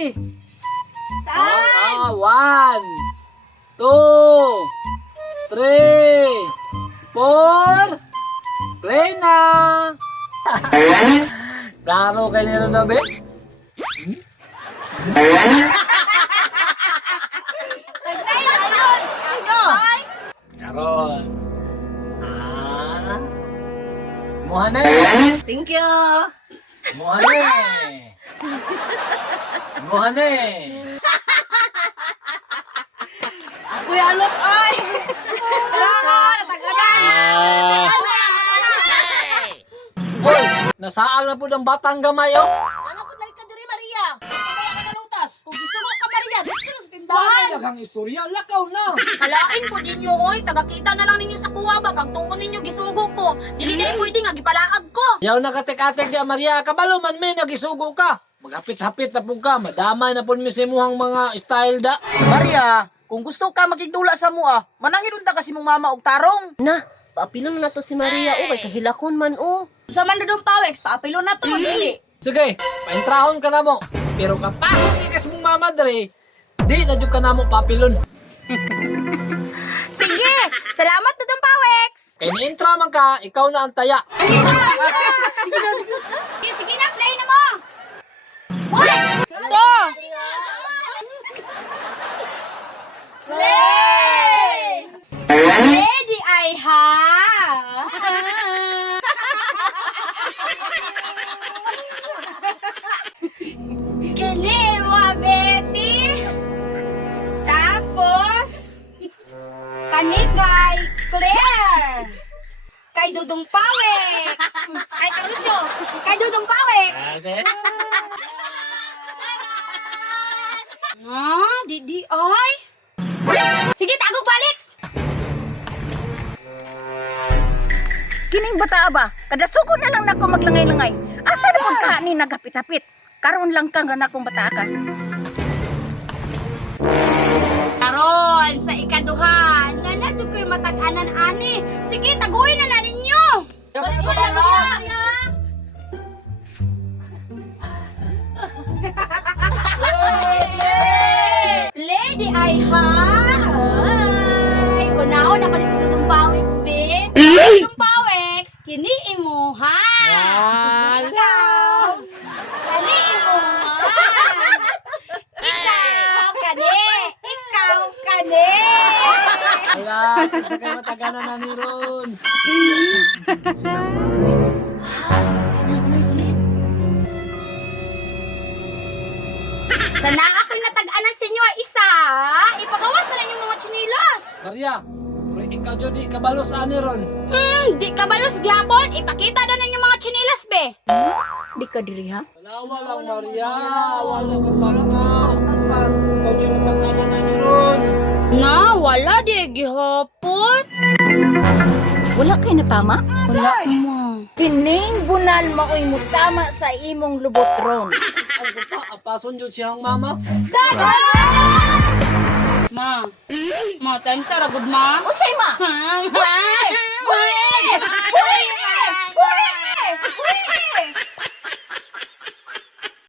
ready? One, two, three, four. Play na! Klaro kayo nila na, be? Karon. Mohane. Thank you. Mohane. Mohane. Kuya Alot, oy! Hoy, nasaal na po ng batang gamay, oh. Ano po ka diri, Maria? Kaya ka nalutas. Kung gusto mo ka, Maria, gusto sa Bakit tindahan. nagang istorya? Lakaw na. Kalain po ninyo, oy. Tagakita na lang ninyo sa kuwa ba? Pagtuon ninyo, gisugo ko. Dili na pwede nga, gipalaag ko. Yaw na katik-atik ya, Maria. Kabalo man may nagisugo ka. Maghapit-hapit na po ka. Madamay na po mi sa imuhang mga style da. Maria, kung gusto ka magigdula sa mua, manangin unta kasi mong mama og tarong. Na, paapilon na to si Maria, o, kay kahilakon man, o. Sa Mandudong Pawex, paapilo na to, dili. Sige, paintrahon ka na mo. Pero kapasok ikas mong mama dre, di na dyan ka na mo papilon. Sige! Salamat, Dudong Pawex! Kaya ni-intra man ka, ikaw na ang taya. Sige na, play na mo! One! Two! Play! Ready, I have! Kali mo, Betty! Tapos, kani kay Claire! Kay Dudong Pawex! Ay, Lucio! Kay Dudong Pawex! Di ay! Sige, tagog balik! Kining bata ba? Kada sugo na lang nako maglangay-langay. Asa na pud ka ni nagapit-apit? Karon lang ka nga nakong bata ka. Karon, sa ikaduhan, nanadyo ko'y matag-anan ani. Sige, taguhin na ninyo! Lady ay hi! Una-una pa rin sa Dudong Pawex, be. Dudong Pawex, kini imo, ha? Ikaw! Kani imo, ha? Ikaw, kani! Ikaw, kani! Wala, sa kayo mataganan na ni Ron. Sana ako'y natag-anan sa inyo ay isa, ipagawas na lang yung mga chinilas. Maria, ikaw dyan di kabalo sa ani Ron. Di ka balos gihapon, ipakita na yung mga chinilas, be. Di ka diri ha? Wala lang, Maria. Wala ka tanga. Ikaw dyan mataganan na ni Ron. Na, wala di gihapon. Wala kay natama? Wala mo. Kining bunal maoy mo tama sa imong lubotron. Ang pa, apason dyan siyang mama. Ma, time sa ragod, ma. Unsay ma? Wait!